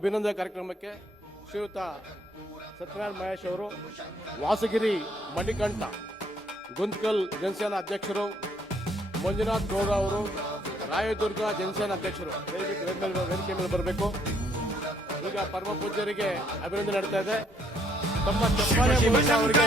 ಅಭಿನಂದನೆ ಕಾರ್ಯಕ್ರಮಕ್ಕೆ ಶ್ರೀಯುತ ಸತ್ಯನಾರಾಯಣ ಮಹೇಶ್ ಅವರು, ವಾಸಗಿರಿ ಮಣಿಕಂಠ ಗುಂತ್ಕಲ್ ಜನಸೇನಾ ಅಧ್ಯಕ್ಷರು, ಮಂಜುನಾಥ್ ಗೌಡ ಅವರು ರಾಯದುರ್ಗ ಜನಸೇನಾ ಅಧ್ಯಕ್ಷರು ವೇದಿಕೆ ಮೇಲೆ ಬರಬೇಕು. ಈಗ ಪರಮ ಪೂಜ್ಯರಿಗೆ ಅಭಿನಂದನೆ ನಡೀತಾ ಇದೆ. ತಮ್ಮ ಚಪ್ಪಾಳೆ ಮೂಲಕ ಅವರಿಗೆ